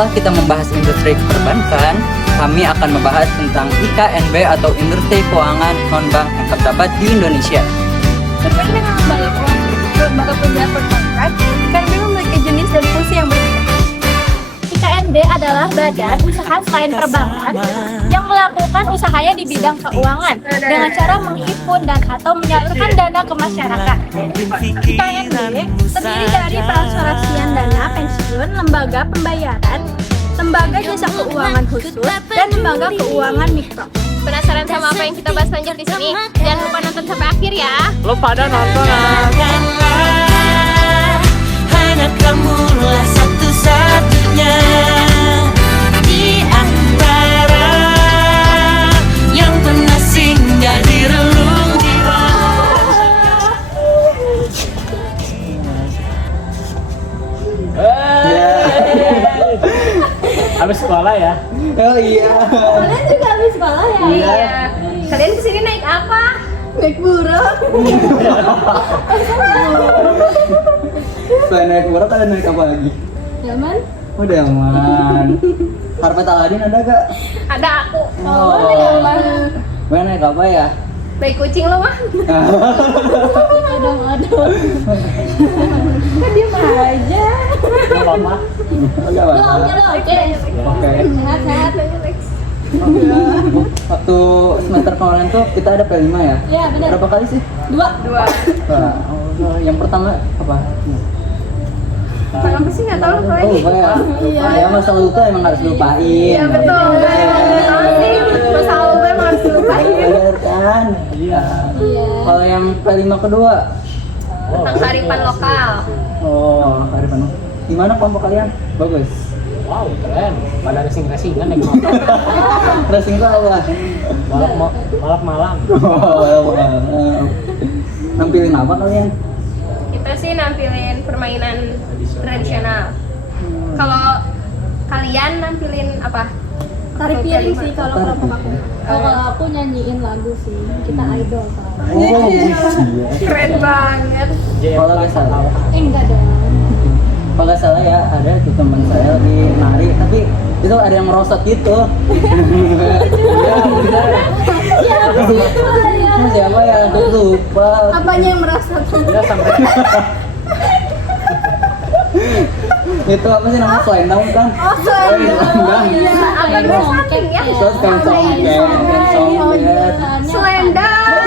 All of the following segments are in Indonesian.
setelah kita membahas industri perbankan, kami akan membahas tentang IKNB atau Industri Keuangan Non-Bank yang terdapat di Indonesia. Sesuai dengan lembaga pembiayaan perbankan, IKNB memiliki jenis dan fungsi yang berbeda. IKNB adalah badan usaha selain perbankan yang melakukan usahanya di bidang keuangan dengan cara menghimpun dan atau menyalurkan dana ke masyarakat. IKNB terdiri dari peransuransian dana pensiun, lembaga pembayaran, lembaga jasa keuangan khusus, dan lembaga keuangan mikro. Penasaran sama apa yang kita bahas lanjut di sini? Jangan lupa nonton sampai akhir ya. Lo pada nonton hanya kamulah satu-satunya di antara yang pernah singgah di relung jiwa. Habis sekolah ya? Oh iya. Kalian juga habis sekolah ya? Iya. Kalian kesini naik apa? Naik burung. Selain naik buruk, kalian naik apa lagi? Zaman? Udah aman. Karpet Aladin ada gak? Ada aku. Gue naik apa ya? Baik kucing lo mah. Adong-adong. Kan dia aja. Gak apa-apa. Enggak apa-apa. Oke. Oke. Sehat-sehat. Waktu semester kemarin tuh kita ada P5 ya? Iya, benar. Berapa kali sih? 2. Nah, yang pertama apa? Apa sih nggak tahu Oh, lupa ya. Iya. Ya masa lalu tuh emang harus lupain. Iya betul. Tahu sih. Masalah lo emang harus lupain. Bener kan? Iya. Iya. Kalau yang P5 kedua? Tentang kearifan lokal. Oh, kearifan. Gimana kelompok kalian? Bagus. Wow, keren. Pada racing-racingan naik motor. Racing itu apa? Malam-malam. Nampilin apa kalian? Kita sih nampilin permainan tradisional. Kalau kalian nampilin apa? Tari piring sih kalau kelompok aku. Kalau aku nyanyiin lagu sih. Kita idol soalnya. Oh, iya. Keren banget. Kalau nggak salah, Enggak dong. kalau nggak salah ya ada tuh teman saya lagi nari, tapi itu ada yang merosot gitu. Iya, benar. Siapa sih itu ya? Siapa ya? Aku lupa. Apanya yang merasa Ya sampai Itu apa sih namanya? Selendang kan? Oh, selendang. Iya. Apa dua saking ya? Terus kan songket. Selendang.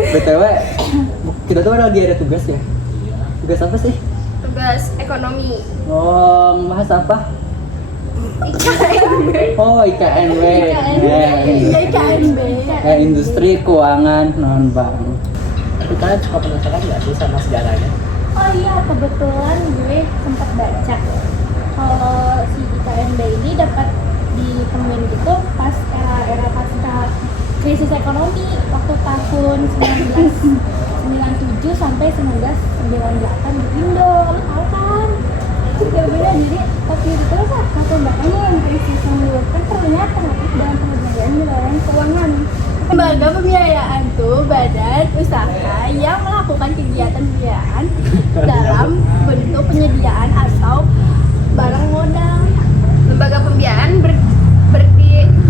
BTW, kita tuh lagi ada tugas ya? Tugas apa sih? Tugas ekonomi. Oh, membahas apa? IKNB. Oh, IKNB. Iya, IKNB. Industri Keuangan Non-Bank. tapi kalian suka penasaran nggak sih sama sejarahnya? Oh iya, kebetulan gue sempat baca kalau si IKNB ini dapat ditemuin gitu pas era pasca krisis ekonomi waktu tahun 1997 sampai 1998 di Indo. Lo tau kan? Iya bener, jadi waktu itu kan latar belakangnya yang krisis yang menyebabkan ternyata terlibat dalam pembiayaan di dalam keuangan. Lembaga pembiayaan tuh badan usaha yang melakukan kegiatan pembiayaan dalam bentuk penyediaan atau barang modal. Lembaga pembiayaan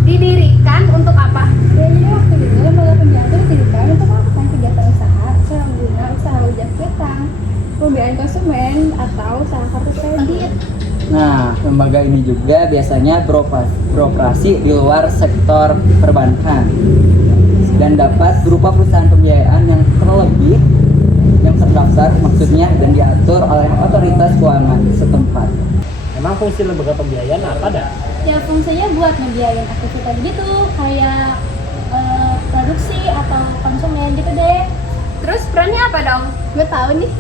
didirikan untuk apa? Ya, jadi waktu itu lembaga pembiayaan itu didirikan untuk melakukan kegiatan usaha secara guna usaha ujak piutang, pembiayaan konsumen atau usaha kartu kredit. Nah, lembaga ini juga biasanya beroperasi di luar sektor perbankan dan dapat berupa perusahaan pembiayaan yang terlebih yang terdaftar maksudnya dan diatur oleh otoritas keuangan setempat. Emang fungsi lembaga pembiayaan apa dah? Ya fungsinya buat ngebiayain aktivitas gitu kayak produksi atau konsumen gitu deh. Terus perannya apa dong? Gue tahu nih.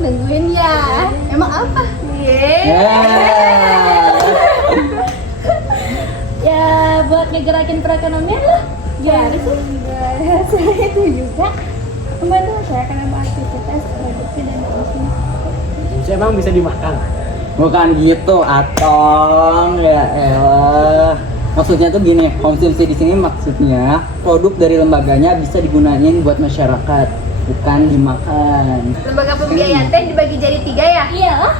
Nungguin ya. Emang apa? Ya buat ngegerakin perekonomian lah. Gimana sih? Saya itu juga membantu masyarakat dalam aktivitas produksi dan bisnis. Bisa emang bisa dimakan? Bukan gitu, Atong. Ya elah. Maksudnya tuh gini, konsumsi di sini maksudnya produk dari lembaganya bisa digunain buat masyarakat. bukan dimakan. Lembaga pembiayaan teh dibagi jadi 3 ya? Iyalah,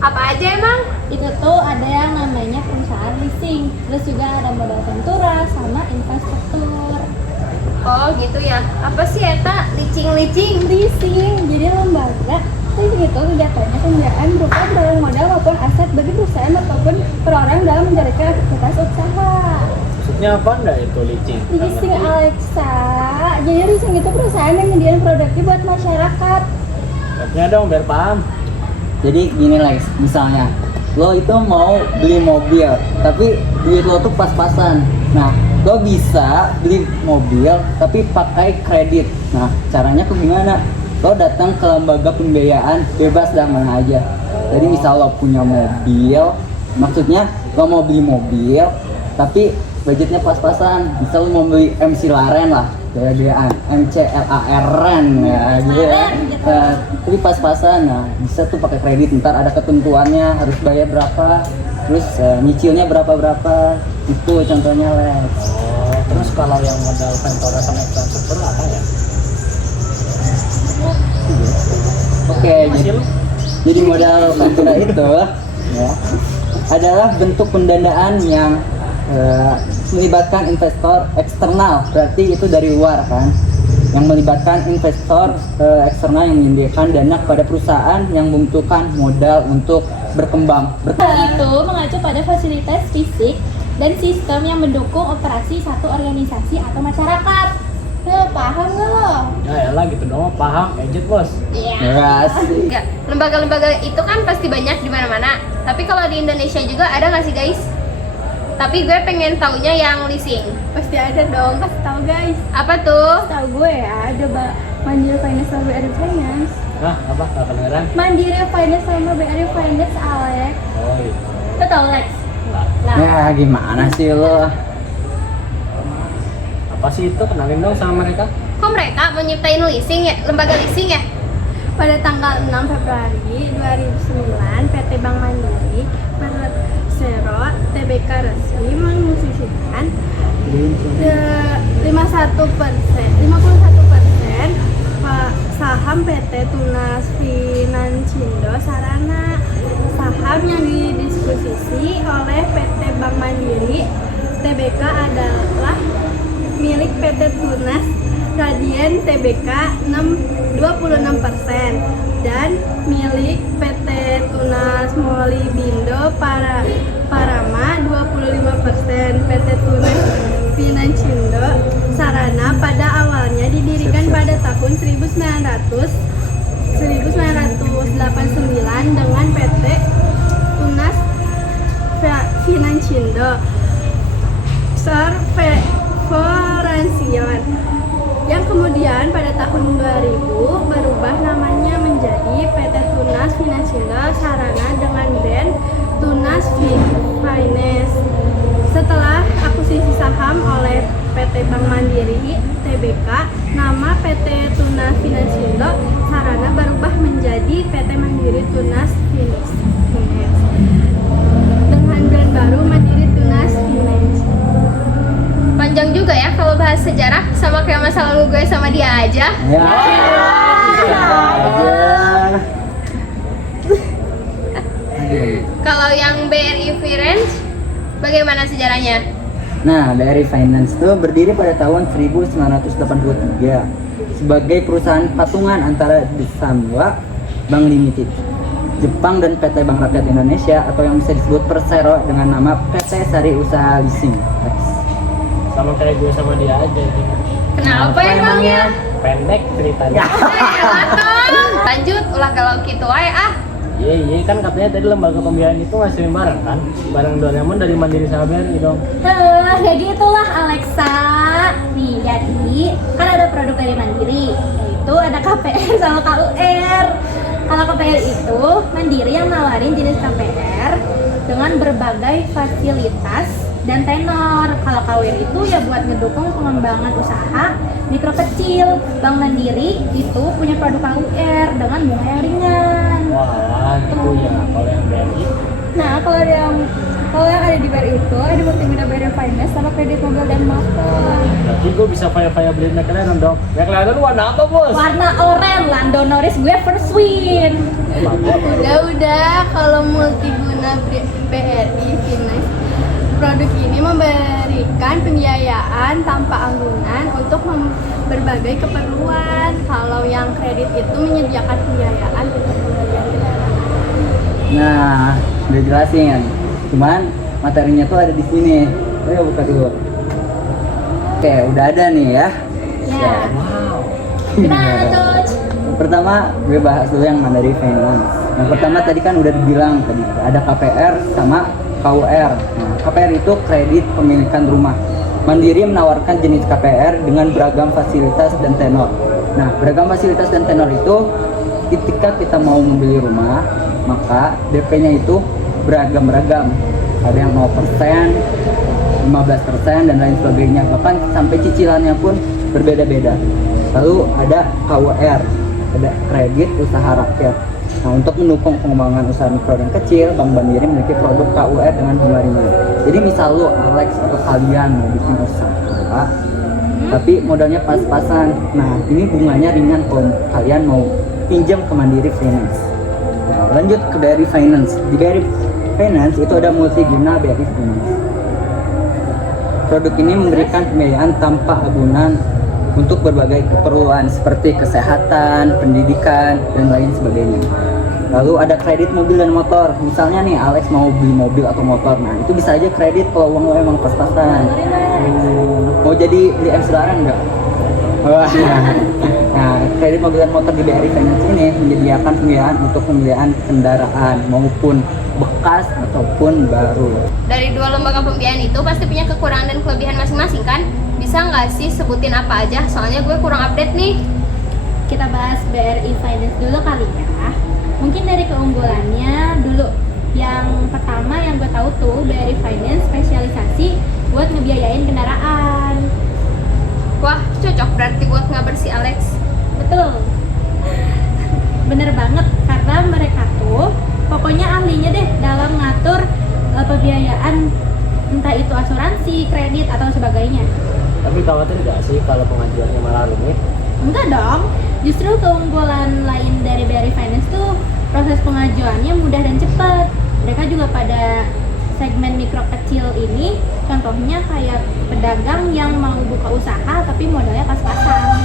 Apa aja emang? itu tuh ada yang namanya perusahaan leasing, terus juga ada modal ventura sama infrastruktur. Oh gitu ya. Apa sih eta licing-licing? Leasing, jadi lembaga leasing itu kegiatannya pembiayaan berupa barang modal maupun aset bagi perusahaan ataupun perorangan dalam menjalankan aktivitas usaha. Maksudnya apa enggak itu licin? Leasing Alexa, jadi leasing itu perusahaan yang menyediakan produknya buat masyarakat. Artinya dong biar paham. Jadi gini Lex, misalnya lo itu mau beli mobil, tapi duit lo tuh pas-pasan. Nah, lo bisa beli mobil tapi pakai kredit. Nah, caranya tuh gimana? Lo datang ke lembaga pembiayaan bebas dah mana aja. Jadi misal lo punya mobil, maksudnya lo mau beli mobil, tapi budgetnya pas-pasan. Misal lo mau beli MC Laren lah, gaya-gayaan MCLARN ya gitu. Tapi pas-pasan, nah bisa tuh pakai kredit. Ntar ada ketentuannya harus bayar berapa, terus nyicilnya berapa itu contohnya Lex. Oh, terus kalau yang modal ventura sama infrastruktur apa ya? Oke, jadi modal ventura itu ya, adalah bentuk pendanaan yang melibatkan investor eksternal, berarti itu dari luar kan, yang melibatkan investor eksternal yang menyediakan dana kepada perusahaan yang membutuhkan modal untuk berkembang. Hal itu mengacu pada fasilitas fisik dan sistem yang mendukung operasi satu organisasi atau masyarakat. Paham nggak lo? Ya elah gitu dong, paham, gadget bos. Yes. Enggak. Lembaga-lembaga itu kan pasti banyak di mana-mana. Tapi kalau di Indonesia juga ada nggak sih guys? Tapi gue pengen taunya yang leasing. Pasti ada dong, kasih tahu guys. Apa tuh? Tahu gue ya, ada Mandiri Finance sama BRI Finance. Hah, apa? Nggak kedengeran? Mandiri Finance sama BRI Finance, Alex. Oh iya. Lo tau Lex? Nggak. Nah, Ya gimana sih lo? Apa sih itu? Kenalin dong sama mereka. Kok mereka mau nyiptain leasing ya? Lembaga leasing ya? pada tanggal 6 Februari 2009, PT Bank Mandiri Persero Tbk resmi mengususkan 51% saham PT Tunas Financindo Sarana. Saham yang didiskusi oleh PT Bank Mandiri Tbk adalah milik PT Tunas Radian Tbk 26% dan milik PT Tunas Molibindo Parama 25%. PT Tunas Financindo Sarana pada awalnya didirikan pada tahun 1989 dengan PT Tunas Financindo Serveration yang kemudian pada tahun 2000 berubah namanya menjadi PT Tunas Financindo Sarana dengan brand Tunas Finance. Setelah akuisisi saham oleh PT Bank Mandiri Tbk, nama PT Tunas Financindo Sarana berubah menjadi PT Mandiri Tunas Finance dengan brand baru Mandiri Tunas Finance. Panjang juga ya kalau bahas sejarah, sama kayak masa lalu gue sama dia aja. Ya. Kalau yang BRI Finance, bagaimana sejarahnya? Nah, BRI Finance itu berdiri pada tahun 1983 sebagai perusahaan patungan antara Desamwa Bank Limited, Jepang dan PT Bank Rakyat Indonesia atau yang bisa disebut Persero dengan nama PT Sari Usaha Leasing. Sama kayak gue sama dia aja gitu. Kenapa emangnya? Pendek ceritanya. Lanjut, ulah kalau gitu wae ah. Iya kan katanya tadi lembaga pembiayaan itu ngasihin barang kan? Barang Doraemon dari Mandiri sama BRI dong. Ya gitulah Alexa. Nih jadi kan ada produk dari Mandiri, yaitu ada KPR sama KUR. Kalau KPR itu Mandiri yang nawarin jenis KPR dengan berbagai fasilitas dan tenor. Kalau KUR itu ya buat ngedukung pengembangan usaha mikro kecil. Bank Mandiri itu punya produk KUR dengan bunga yang ringan. Wah, gitu ya. Kalau yang BRI, Nah, kalau yang ada di BRI itu ada multimedia BRI Finance sama kredit mobil dan motor. berarti gue bisa via beli McLaren dong. McLaren warna apa bos? Warna oranye, Lando Norris gue first win. Udah, kalau multiguna BRI Finance produk ini memberikan pembiayaan tanpa anggunan untuk berbagai keperluan. Kalau yang kredit itu menyediakan pembiayaan untuk pembelian kendaraan. Nah, udah jelasin. Cuman materinya tuh ada di sini. Ayo buka dulu. Oke, udah ada nih ya. Ya. Gimana tuh? Pertama, gue bahas dulu yang Mandiri Finance. Yang pertama tadi kan udah dibilang tadi ada KPR sama KUR. Nah, KPR itu kredit pemilikan rumah. Mandiri menawarkan jenis KPR dengan beragam fasilitas dan tenor. Nah, beragam fasilitas dan tenor itu ketika kita mau membeli rumah, maka DP-nya itu beragam-ragam. Ada yang 0%, 15% dan lain sebagainya. Bahkan sampai cicilannya pun berbeda-beda. Lalu ada KUR, ada kredit usaha rakyat. Nah, untuk mendukung pengembangan usaha mikro dan kecil, Bank Mandiri memiliki produk KUR dengan bunga ringan. Jadi misal lu, Alex, atau kalian mau bikin usaha, tapi modalnya pas-pasan. Nah, ini bunganya ringan kalau kalian mau pinjam ke Mandiri Finance. Nah, lanjut ke BRI Finance. Di BRI Finance itu ada multiguna BRI Finance. Produk ini memberikan pembiayaan tanpa agunan untuk berbagai keperluan seperti kesehatan, pendidikan, dan lain sebagainya. Lalu ada kredit mobil dan motor. Misalnya nih Alex mau beli mobil atau motor, nah itu bisa aja kredit kalau uang lo emang pas-pasan. Mau jadi beli MC larang nggak? Wah. Nah, kredit mobil dan motor di BRI Finance ini menyediakan pembiayaan untuk pembelian kendaraan maupun bekas ataupun baru. Dari dua lembaga pembiayaan itu pasti punya kekurangan dan kelebihan masing-masing kan? Bisa nggak sih sebutin apa aja? Soalnya gue kurang update nih. Kita bahas BRI Finance dulu kali ya. Mungkin dari keunggulannya dulu. Yang pertama yang gue tahu tuh BRI Finance spesialisasi buat ngebiayain kendaraan. Wah, cocok berarti buat ngabar si Alex. Betul. Bener banget karena mereka tuh pokoknya ahlinya deh dalam ngatur pembiayaan, entah itu asuransi, kredit atau sebagainya. Tapi khawatir gak sih kalau pengajuannya malah rumit? Enggak dong. Justru keunggulan lain dari BRI Finance tuh proses pengajuannya mudah dan cepat. Mereka juga pada segmen mikro kecil ini, contohnya kayak pedagang yang mau buka usaha tapi modalnya pas-pasan.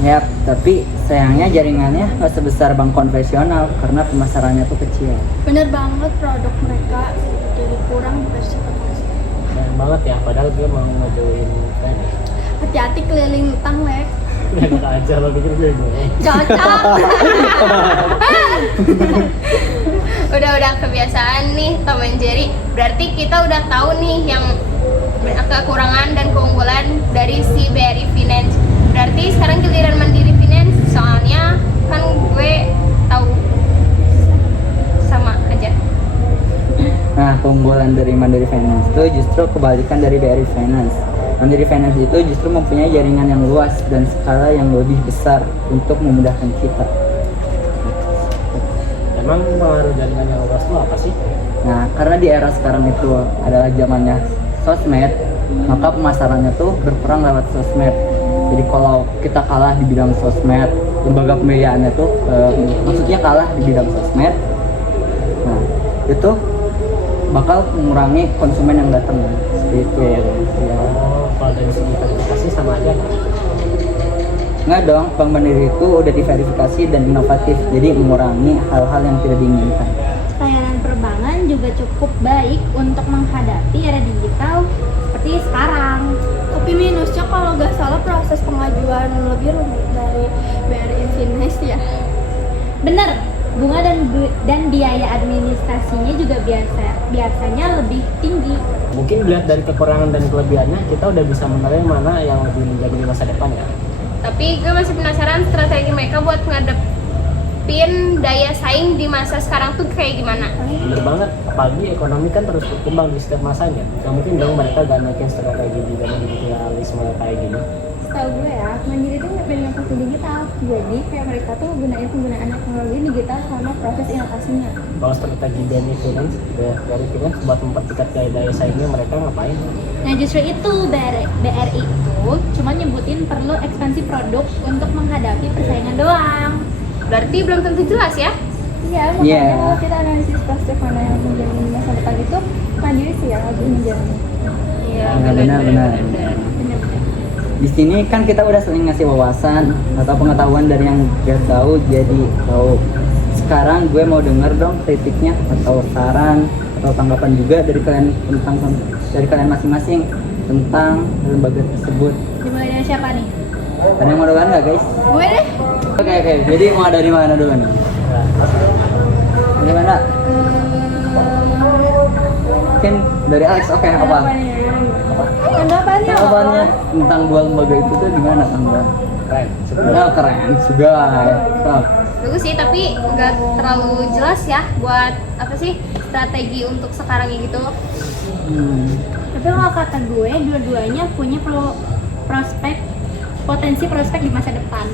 Yap, tapi sayangnya jaringannya nggak sebesar bank konvensional karena pemasarannya tuh kecil. Bener banget, produk mereka jadi kurang diversifikasi. Sayang banget ya, padahal dia mau ngajuin kredit. Hati-hati keliling utang, Lek. Enak aja lo pikir gue bohong. Cocok. Udah kebiasaan nih Tom and Jerry. Berarti kita udah tahu nih yang kekurangan dan keunggulan dari si BRI Finance. Berarti sekarang giliran Mandiri Finance, soalnya kan gue tahu sama aja. Nah, keunggulan dari Mandiri Finance itu justru kebalikan dari BRI Finance. Mandiri Finance itu justru mempunyai jaringan yang luas dan skala yang lebih besar untuk memudahkan kita. Emang pengaruh jaringan yang luas itu apa sih? Nah, karena di era sekarang itu adalah zamannya sosmed, maka pemasarannya tuh berperang lewat sosmed. Jadi kalau kita kalah di bidang sosmed, lembaga pembiayaannya tuh maksudnya kalah di bidang sosmed, nah itu bakal mengurangi konsumen yang datang. Seperti itu ya. Kalau dari segi verifikasi sama aja nggak? Nggak dong, Bank Mandiri itu udah diverifikasi dan inovatif, jadi mengurangi hal-hal yang tidak diinginkan. Layanan perbankan juga cukup baik untuk menghadapi era digital seperti sekarang. Tapi minusnya kalau nggak salah proses pengajuan lebih rumit dari BRI Finance ya. Bener, bunga dan biaya administrasinya juga biasanya lebih tinggi. Mungkin dilihat dari kekurangan dan kelebihannya, kita udah bisa menilai mana yang lebih menjadi di masa depan ya. Tapi gue masih penasaran strategi mereka buat ngadepin daya saing di masa sekarang tuh kayak gimana. Bener banget, apalagi ekonomi kan terus berkembang di setiap masanya. Gak mungkin dong mereka gak naikin strategi di zaman digitalisme kayak gini. setahu gue ya, Mandiri itu nggak punya inovasi digital. Jadi kayak mereka tuh gunain penggunaan teknologi digital sama proses inovasinya. Kalau strategi BRI Finance buat mempercepat daya saingnya mereka ngapain? Nah justru itu BRI itu cuma nyebutin perlu ekspansi produk untuk menghadapi persaingan doang. Berarti belum tentu jelas ya? Iya, makanya Iya. kalau kita analisis prospek mana yang menjamin masa depan itu Mandiri sih yang lebih menjamin. Iya, Benar. Di sini kan kita udah sering ngasih wawasan atau pengetahuan dari yang gak tahu jadi tahu. Sekarang gue mau denger dong kritiknya atau saran atau tanggapan juga dari kalian masing-masing tentang lembaga tersebut. Dimulai dari siapa nih? Ada yang mau duluan nggak guys? Gue deh. Oke. Jadi mau dari mana dulu nih? Dari mana? Mungkin dari Alex. Oke, apa? Tanggapannya apa? Tanggapannya tentang dua lembaga itu tuh gimana tanggapan? Keren. Oh, keren juga. Top. Bagus sih, tapi nggak terlalu jelas ya buat apa sih strategi untuk sekarang gitu. Tapi kalau kata gue, dua-duanya punya potensi prospek di masa depan.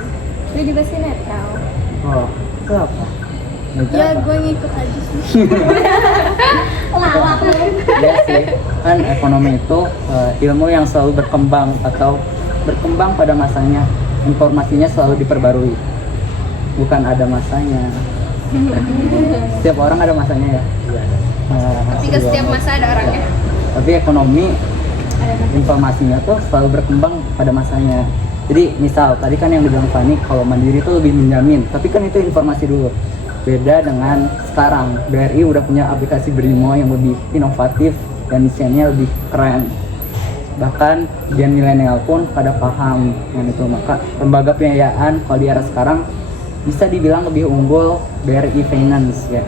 Gue juga sih netral. Oh, itu apa? Itu Ya apa? gue ngikut aja sih. Lawak lu. Iya sih, kan ekonomi itu ilmu yang selalu berkembang atau berkembang pada masanya. Informasinya selalu diperbarui. Bukan ada masanya. Setiap orang ada masanya ya. Iya. Tapi ke setiap masa ada orangnya. Tapi ekonomi informasinya tuh selalu berkembang pada masanya. Jadi misal tadi kan yang dibilang Fani kalau Mandiri itu lebih menjamin, tapi kan itu informasi dulu. Beda dengan sekarang, BRI udah punya aplikasi Brimo yang lebih inovatif dan desainnya lebih keren. Bahkan gen milenial pun pada paham yang itu. Maka lembaga pembiayaan kalau di era sekarang bisa dibilang lebih unggul BRI Finance ya.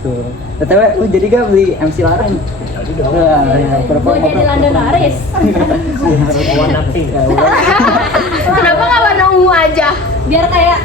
Tuh. BTW lu jadi gak beli MC Larang? Jadi dong. Gue jadi London Aris. One nothing. Ya, udah. Kenapa nggak warna ungu aja? Biar kayak